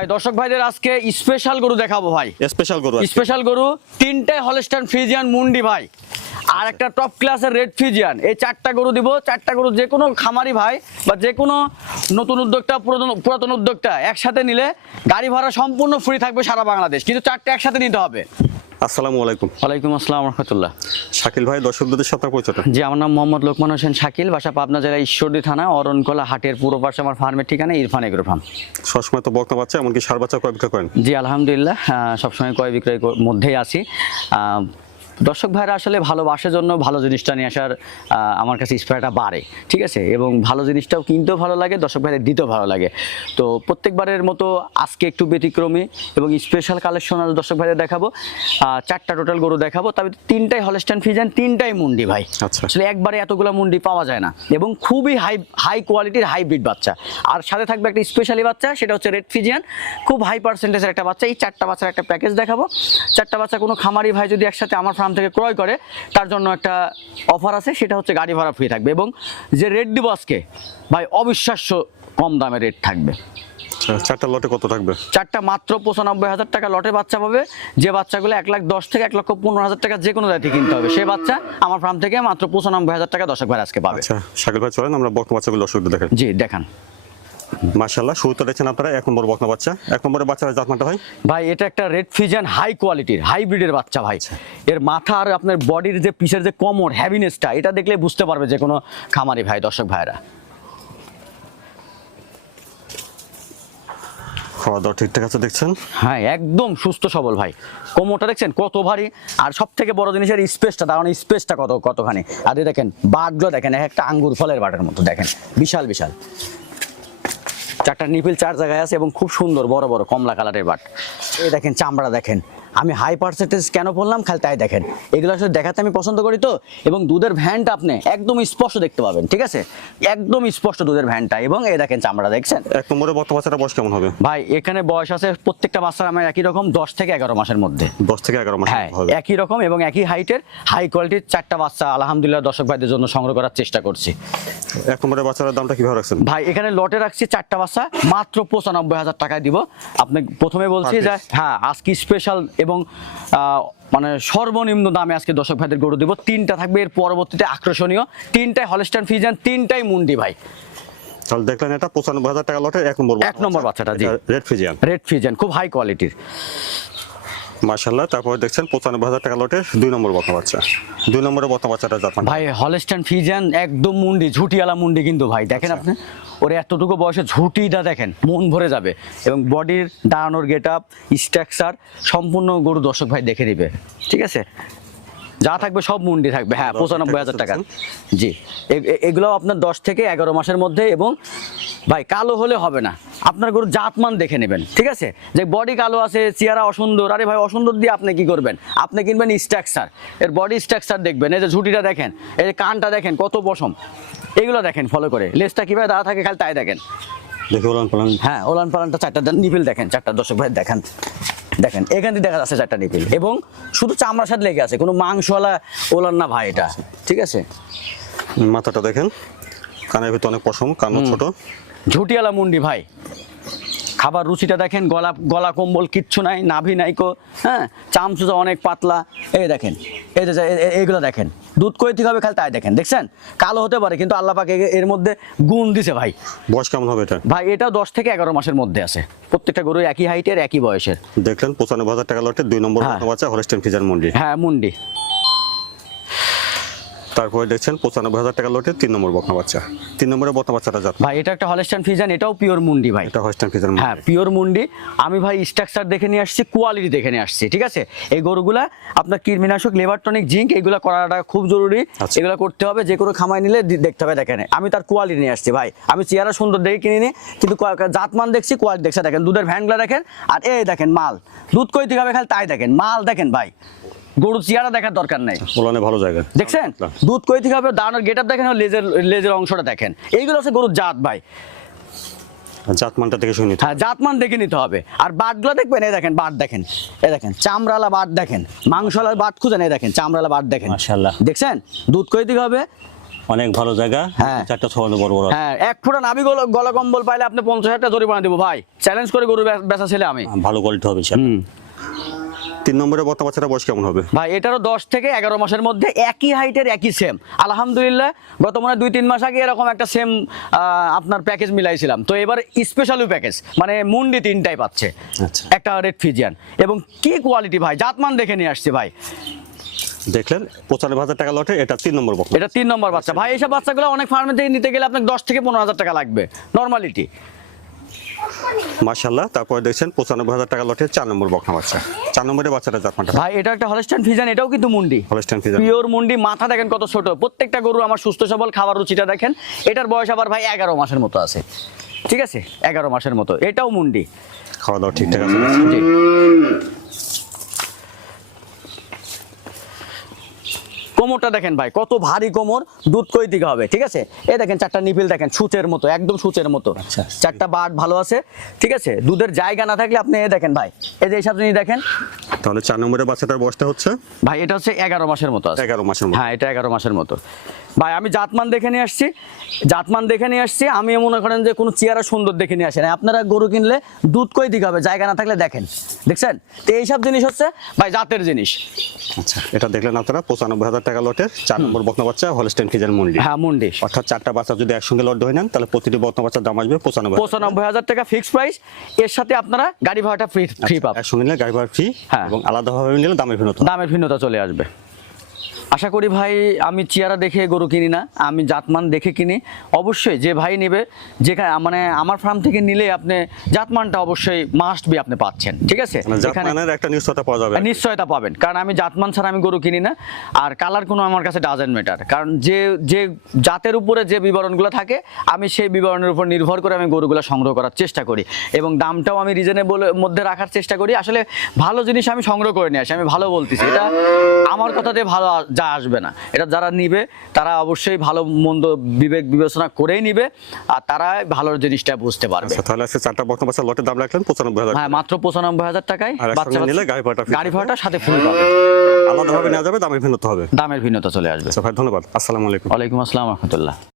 ভাই দর্শক ভাইদের আজকে স্পেশাল গরু দেখাবো ভাই। স্পেশাল গরু। স্পেশাল গরু তিনটাই হলস্টান ফ্রিজিয়ান মুন্ডি ভাই। আর একটা টপ ক্লাসের রেড ফিজিয়ান এই চারটা গরু দিব চারটা গরু যে কোনো খামারি ভাই বা যে কোনো নতুন উদ্যোগটা পুরাতন পুরাতন উদ্যোক্তা একসাথে নিলে গাড়ি ভাড়া সম্পূর্ণ ফ্রি থাকবে সারা বাংলাদেশ। কিন্তু চারটা একসাথে নিতে হবে। আসসালামু আলাইকুম। ওয়ালাইকুম আসসালাম রহমতুল্লাহ। শাকিল ভাই দর্শকদের সাথে পরিচয়টা? জি আমার নাম মোহাম্মদ লোকমান হোসেন শাকিল বাসা পাবনা জেলা ঈশ্বরদী থানা অরণকলা হাটের পূর্ব পাশে আমার ফার্মের ঠিকানা ইরফান এগ্রো ফার্ম। সবসময় তো বক্তা বাচ্চা এমনকি সার বাচ্চা ক্রয় বিক্রয় করেন। জি আলহামদুলিল্লাহ সবসময় ক্রয় বিক্রয়ের মধ্যেই আছি। দর্শক ভাইরা আসলে ভালোবাসার জন্য ভালো জিনিসটা নিয়ে আসার আমার কাছে স্প্রেটা বাড়ে ঠিক আছে? এবং ভালো জিনিসটাও কিনতেও ভালো লাগে দর্শক ভাইদের দিতেও ভালো লাগে। তো প্রত্যেকবারের মতো আজকে একটু ব্যতিক্রমী এবং স্পেশাল কালেকশন দর্শক ভাইদের দেখাবো। চারটা টোটাল গরু দেখাবো। তবে তিনটাই হলস্টান ফিজান তিনটাই মুন্ডি ভাই। আচ্ছা। আসলে একবারে এতগুলো মুন্ডি পাওয়া যায় না। এবং খুবই হাই হাই কোয়ালিটির হাইব্রিড বাচ্চা। আর সাথে থাকবে একটা স্পেশালি বাচ্চা সেটা হচ্ছে রেড ফিজিয়ান খুব হাই পার্সেন্টেজের একটা বাচ্চা। এই চারটা বাচ্চার একটা প্যাকেজ দেখাবো। চারটা বাচ্চা কোনো খামারি ভাই যদি একসাথে আমার ফার্ম থেকে ক্রয় করে তার জন্য একটা অফার আছে সেটা হচ্ছে গাড়ি ভাড়া ফ্রি থাকবে এবং যে রেড দিব ভাই অবিশ্বাস্য কম দামে রেট থাকবে। আচ্ছা, চারটা লটে কত থাকবে? চারটা মাত্র পঁচানব্বই হাজার টাকা লটে বাচ্চা পাবে যে বাচ্চাগুলো এক লাখ দশ থেকে এক লক্ষ পনেরো হাজার টাকা যে কোনো জায়গা থেকে কিনতে হবে সেই বাচ্চা আমার ফার্ম থেকে মাত্র পঁচানব্বই হাজার টাকা দশক ভাই আজকে পাবে। আচ্ছা শাকিল ভাই চলেন আমরা বক্তা বাচ্চাগুলো দর্শকদের দেখেন জি দেখান। মাশাল্লাহ শুরুতে দেখছেন আপনারা এক নম্বর বকনা বাচ্চা। এক নম্বরের বাচ্চারা জাতমানটা ভাই? ভাই এটা একটা রেড ফিজিয়ান হাই কোয়ালিটির হাইব্রিডের বাচ্চা ভাই। এর মাথা আর আপনার বডির যে পিসের যে কমর হ্যাভিনেসটা এটা দেখলে বুঝতে পারবে যে কোনো খামারি ভাই দর্শক ভাইরা খাওয়া দাওয়া ঠিকঠাক আছে দেখছেন? হ্যাঁ একদম সুস্থ সবল ভাই। কোমরটা দেখছেন কত ভারী। আর সব থেকে বড় জিনিসের স্পেসটা মানে স্পেসটা কত কতখানি। আর দেখেন বাটগুলো দেখেন একটা আঙ্গুর ফলের বাটের মতো দেখেন। বিশাল বিশাল। চারটা নিপিল চার জায়গায় আছে এবং খুব সুন্দর, বড় বড় কমলা কালারের বাট। এই দেখেন, চামড়া দেখেন। আমি হাই পার্সেন্টেজ কেন বললাম? খালি তাই দেখেন। এগুলো আসলে দেখাতে আমি পছন্দ করি তো এবং দুধের ভ্যানটা আপনি একদম স্পষ্ট দেখতে পাবেন ঠিক আছে? একদম স্পষ্ট দুধের ভ্যানটা এবং এই দেখেন চামড়া দেখছেন? এক নম্বরের বকনা বাচ্চাটা বয়স কেমন হবে? ভাই এখানে বয়স আছে প্রত্যেকটা বাচ্চার আমার একই রকম দশ থেকে এগারো মাসের মধ্যে। দশ থেকে এগারো মাস হ্যাঁ একই রকম এবং একই হাইটের হাই কোয়ালিটির চারটা বাচ্চা আলহামদুলিল্লাহ দর্শক ভাইদের জন্য সংগ্রহ করার চেষ্টা করছি। এক নম্বরের বাচ্চার দামটা কীভাবে রাখছেন? ভাই এখানে লটে রাখছি চারটা বাচ্চা মাত্র পঁচানব্বই হাজার টাকায় দিব। আপনি প্রথমে বলছি যে হ্যাঁ আজকে স্পেশাল এবং মানে সর্বনিম্ন দামে আজকে দর্শক ভাইদের গরু দেবো। তিনটা থাকবে এর পরবর্তীতে আকর্ষণীয়। তিনটাই হলস্টান ফিজান তিনটাই মুন্ডি ভাই। তাহলে দেখলেন এটা পঁচানব্বই হাজার টাকা লটে এক নম্বর এক নম্বর বাচ্চাটা, রেড ফিজিয়ান। রেড ফিজিয়ান খুব হাই কোয়ালিটির মাশাল্লাহ তারপর দেখছেন পঁচানব্বই হাজার টাকা লটে দুই নম্বর বকনা বাচ্চা। দুই নম্বরে বকনা বাচ্চাটা জাতমান। ভাই হলস্টান ফিজান একদম মুন্ডি ঝুটিওয়ালা মুন্ডি কিন্তু ভাই। দেখেন আপনি? ওর এতটুকু বয়সে ঝুটিটা দেখেন মন ভরে যাবে। এবং বডির দাঁড়ানোর গেট আপ স্ট্রাকচার সম্পূর্ণ গরু দর্শক ভাই দেখে দিবে। ঠিক আছে? যা থাকবে সব মুন্ডি থাকবে। হ্যাঁ পঁচানব্বই হাজার টাকা। জি এগুলো আপনার দশ থেকে এগারো মাসের মধ্যে এবং ভাই কালো হলে হবে না। আপনার গরু জাতমান দেখে নেবেন ঠিক আছে? যে বডি কালো আছে চেহারা অসুন্দর আরে ভাই অসুন্দর দিয়ে আপনি কি করবেন? আপনি কিনবেন স্ট্রাকচার এর বডি স্ট্রাকচার দেখবেন এই যে ঝুটিটা দেখেন এই যে কানটা দেখেন কত পশম। এগুলো দেখেন ফলো করে। লেজটা কীভাবে দাঁড়া থাকে খালি তাই দেখেন। দেখে বলেন বলেন হ্যাঁ ওলান পালানটা চারটা দেন, নিপিল দেখেন চারটা দর্শক ভাই দেখেন। দেখেন এখান থেকে দেখা যাচ্ছে চারটা নিপিল। এবং শুধু চামড়ার সাথে লেগে আছে কোনো মাংসওয়ালা ওলার না ভাই এটা ঠিক আছে? মাথাটা দেখেন কানের ভিতরে অনেক পশম কান ছোট। ঝুটিয়ালা মুন্ডি ভাই। খাবার রুচিটা দেখেন গলা গলা কম্বল কিচ্ছু নাই নাভি নাইকো হ্যাঁ? চামচুচা অনেক পাতলা। এই দেখেন এই যে এইগুলো দেখেন। দুধ কই ঠিক হবে খালি তাই দেখেন দেখছেন? কালো হতে পারে কিন্তু আল্লাহ পাকে এর মধ্যে গুণ দিছে ভাই। বয়স কেমন হবে এটা? ভাই এটা দশ থেকে এগারো মাসের মধ্যে আছে। প্রত্যেকটা গরু একই হাইটের একই বয়সের। দেখলেন পঁচানব্বই হাজার টাকা লটে দুই নম্বর হ্যাঁ। বকনা বাচ্চা হলস্টেন ফিজার মন্ডি হ্যাঁ মুন্ডি তারপরে দেখছেন পঁচানব্বই হাজার টাকা লটে তিন নম্বর বকনা বাচ্চা। তিন নম্বরের বকনা বাচ্চাটা জাত ভাই এটা একটা হলস্টান ফিজান এটাও পিওর মুন্ডি ভাই। এটা হলস্টেন ফিজার হ্যাঁ পিওর মুন্ডি। আমি ভাই স্ট্রাকচার দেখে নিয়ে আসছি কোয়ালিটি দেখে নিয়ে আসছি ঠিক আছে? এই গরুগুলা আপনার কীটনাশক লেভারটনিক জিঙ্ক এগুলো করাটা খুব জরুরি। আচ্ছা। এগুলো করতে হবে যে কোনো খামায় নিলে দেখতে হবে দেখেন। আমি তার কোয়ালিটি নিয়ে আসছি ভাই। আমি চেহারা সুন্দর দেখে কিনিনি কিন্তু জাতমান দেখছি কোয়ালিটি দেখছে। দেখেন দুধের ভ্যানগুলো দেখেন আর এই দেখেন মাল। দুধ কই থেকে হবে খালি তাই দেখেন মাল দেখেন ভাই। গরু চেহারা দেখার দরকার নাই। ওলানে ভালো জায়গা। দেখছেন? দুধ কই থেকে হবে দাঁড়ানোর গেট আপ দেখেন লেজের লেজের অংশটা দেখেন। এইগুলো হচ্ছে গরুর জাত ভাই। জাতমানটা থেকে শুনি হ্যাঁ জাতমান দেখে নিতে হবে। আর বাটগুলো দেখবেন? এই দেখেন বাট দেখেন। এই দেখেন চামড়ালা বাট দেখেন। মাংসওয়ালা বাট খুঁজেন এই দেখেন চামড়ালা বাট দেখেন। মাশাআল্লাহ। দেখছেন? দুধ কই দিকে হবে? অনেক ভালো জায়গা। হ্যাঁ। চারটা বড় বড়। হ্যাঁ এক ফুটা নাবি গলা কম্বল পাইলে আপনি পঞ্চাশ হাজার টাকা জরিমানা দেবো। ভাই চ্যালেঞ্জ করে গরু বেচা ছেলে আমি। ভালো কোয়ালিটি হবে হুম। তিন নম্বরে বর্তমান বাচ্চাটা বয়স কেমন হবে? ভাই এটারও দশ থেকে এগারো মাসের মধ্যে একই হাইটের একই সেম আলহামদুলিল্লাহ গত মনে দুই তিন মাস আগে এরকম একটা সেম আপনার প্যাকেজ মিলাইছিলাম। তো এবার স্পেশালি প্যাকেজ মানে মুন্ডি তিনটাই পাচ্ছে। আচ্ছা। একটা রেড ফিজিয়ান এবং কি কোয়ালিটি ভাই জাতমান দেখে নিয়ে আসছে ভাই। দেখলেন পঁচানব্বই হাজার টাকা লটে এটা তিন নম্বর এটা তিন নম্বর বাচ্চা। ভাই এইসব বাচ্চাগুলো অনেক ফার্মে থেকে নিতে গেলে আপনাকে দশ থেকে পনেরো হাজার টাকা লাগবে। নর্মালিটি মাশাল্লাহ তারপরে দেখছেন পঁচানব্বই হাজার টাকা লটে চার নম্বর বকনা বাচ্চা চার নম্বরের বাচ্চাটা জাতমানটা ভাই এটা একটা হলস্টাইন ফিজান এটাও কিন্তু মুন্ডি। হলস্টাইন ফিজান পিওর মুন্ডি মাথা দেখেন কত ছোট। প্রত্যেকটা গরু আমার সুস্থ সবল খাবার রুচিটা দেখেন। এটার বয়স আবার ভাই এগারো মাসের মতো আছে। ঠিক আছে? এগারো মাসের মতো। এটাও মুন্ডি। খাওয়া দাওয়া ঠিকঠাক আছে? কোমরটা দেখেন ভাই কত ভারী কোমর দুধ কই দিকে হবে ঠিক আছে? এই দেখেন চারটা নিপিল দেখেন সুচের মতো একদম সুচের মতো। আচ্ছা। চারটা বাট ভালো আছে ঠিক আছে? দুধের জায়গা না থাকলে আপনি এ দেখেন ভাই এই যে এইসব জিনিস দেখেন। তাহলে চার নম্বরের বাচ্চাটার বসতে হচ্ছে? ভাই এটা হচ্ছে এগারো মাসের মতো এগারো মাসের মতো। হ্যাঁ এটা এগারো মাসের মতো। ভাই আমি জাতমান দেখে নিয়ে আসছি। জাতমান দেখে নিয়ে আসছি। আমি মনে করেন যে কোনো চেয়ারা সুন্দর দেখে নিয়ে আসেন আপনারা গরু কিনলে দুধ কই দিকে হবে? জায়গা না থাকলে দেখেন। দেখছেন? তো এইসব জিনিস হচ্ছে ভাই জাতের জিনিস। আচ্ছা এটা দেখলেন আপনারা পঁচানব্বই হাজার টাকা লটের চার নম্বর বকনা বাচ্চা হলস্টাইন ফিজান মন্ডি। হ্যাঁ মুন্ডি। অর্থাৎ চারটা বাচ্চা যদি একসঙ্গে লট ধরে নেন তাহলে প্রতিটি বকনা বাচ্চার দাম আসবে পঁচানব্বই। পঁচানব্বই হাজার টাকা ফিক্সড প্রাইস এর সাথে আপনারা গাড়ি ভাড়াটা ফ্রি ফ্রি আচ্ছা, পাবেন। একসঙ্গে নিলে গাড়ি ভাড়া ফ্রি হ্যাঁ। এবং আলাদাভাবে নিলে দামের ভিন্নতা। দামের ভিন্নতা চলে আসবে। আশা করি ভাই আমি চেয়ারা দেখে গরু কিনি না আমি জাতমান দেখে কিনি। অবশ্যই যে ভাই নেবে যেখানে মানে আমার ফার্ম থেকে নিলে আপনি জাতমানটা অবশ্যই মাস্ট বি আপনি পাচ্ছেন ঠিক আছে? মানে জাতমানের একটা নিশ্চয়তা পাওয়া যাবে নিশ্চয়তা পাবেন কারণ আমি জাতমান ছাড়া আমি গরু কিনি না আর কালার কোনো আমার কাছে ডাজেন্ট ম্যাটার কারণ যে যে জাতের উপরে যে বিবরণগুলো থাকে আমি সেই বিবরণের উপর নির্ভর করে আমি গরুগুলো সংগ্রহ করার চেষ্টা করি এবং দামটাও আমি রিজনেবল মধ্যে রাখার চেষ্টা করি। আসলে ভালো জিনিস আমি সংগ্রহ করে নিয়ে আসি আমি ভালো বলতেছি এটা আমার কথাতে ভালো যা আসবে না। এটা যারা নিবে তারা অবশ্যই ভালো মন্দ বিবেক বিবেচনা করেই নিবে আর তারা ভালো জিনিসটা বুঝতে পারবে। আচ্ছা তাহলে চারটা বর্তমান বাচ্চা লটের দাম রাখলেন পঁচানব্বই হাজার হ্যাঁ মাত্র পঁচানব্বই হাজার টাকায় বাচ্চা নিলে গাড়ি ভাড়াটা গাড়ি ভাড়াটা সাথে ফুল পাবে। আলাদাভাবে নেওয়া যাবে দামের ভিন্নতা হবে। দামের ভিন্নতা চলে আসবে। আচ্ছা ভাই ধন্যবাদ। আসসালামু আলাইকুম। ওয়ালাইকুম আসসালাম রহমতুল্লাহ।